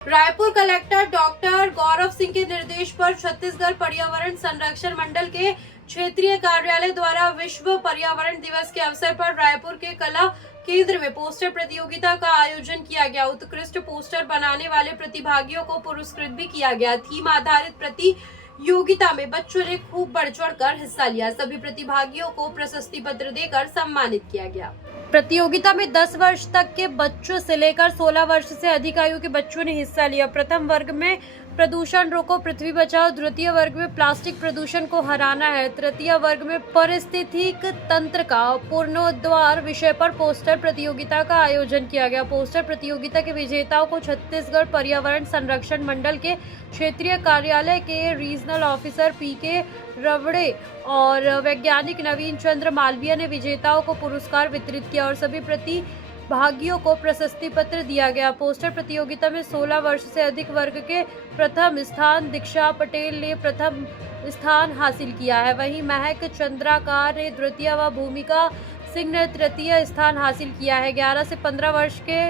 Raipur collector doctor Gaurav Singh के निर्देश पर छत्तीसगढ़ पर्यावरण संरक्षण मंडल के क्षेत्रीय कार्यालय द्वारा विश्व पर्यावरण दिवस के अवसर पर रायपुर के कला केंद्र में पोस्टर प्रतियोगिता का आयोजन किया गया। उत्कृष्ट पोस्टर बनाने वाले प्रतिभागियों को पुरस्कृत भी किया गया। थीम आधारित प्रतियोगिता में बच्चों ने खूब बढ़ चढ़ कर हिस्सा लिया। सभी प्रतिभागियों को प्रशस्ति पत्र देकर सम्मानित किया गया। प्रतियोगिता में 10 वर्ष तक के बच्चों से लेकर 16 वर्ष से अधिक आयु के बच्चों ने हिस्सा लिया। प्रथम वर्ग में प्रदूषण रोको पृथ्वी बचाओ, द्वितीय वर्ग में प्लास्टिक प्रदूषण को हराना है, तृतीय वर्ग में पारिस्थितिक तंत्र का पुनरुद्धार विषय पर पोस्टर प्रतियोगिता का आयोजन किया गया। पोस्टर प्रतियोगिता के विजेताओं को छत्तीसगढ़ पर्यावरण संरक्षण मंडल के क्षेत्रीय कार्यालय के रीजनल ऑफिसर पीके रवड़े और वैज्ञानिक नवीन चंद्र मालवीय ने विजेताओं को पुरस्कार वितरित किया और सभी प्रतिभागियों को प्रशस्ति पत्र दिया गया। पोस्टर प्रतियोगिता में 16 वर्ष से अधिक वर्ग के प्रथम स्थान दीक्षा पटेल ने प्रथम स्थान हासिल किया है। वहीं महक चंद्राकार ने द्वितीय व भूमिका सिंह ने तृतीय स्थान हासिल किया है। 11 से 15 वर्ष के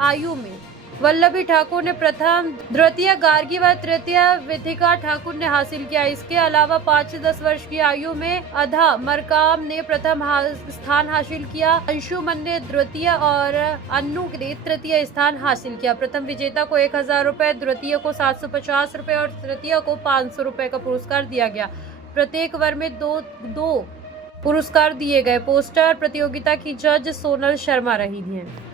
आयु में वल्लभी ठाकुर ने प्रथम, द्वितीय गार्गी व तृतीय विधिका ठाकुर ने हासिल किया। इसके अलावा 5 से 10 वर्ष की आयु में अधा मरकाम ने प्रथम स्थान हासिल किया। अंशुमन ने द्वितीय और अन्नू ने तृतीय स्थान हासिल किया। प्रथम विजेता को 1000 रुपए, द्वितीय को 750 रुपए और तृतीय को 500 रुपए का पुरस्कार दिया गया। प्रत्येक वर्ग में दो पुरस्कार दिए गए। पोस्टर प्रतियोगिता की जज सोनल शर्मा रही हैं।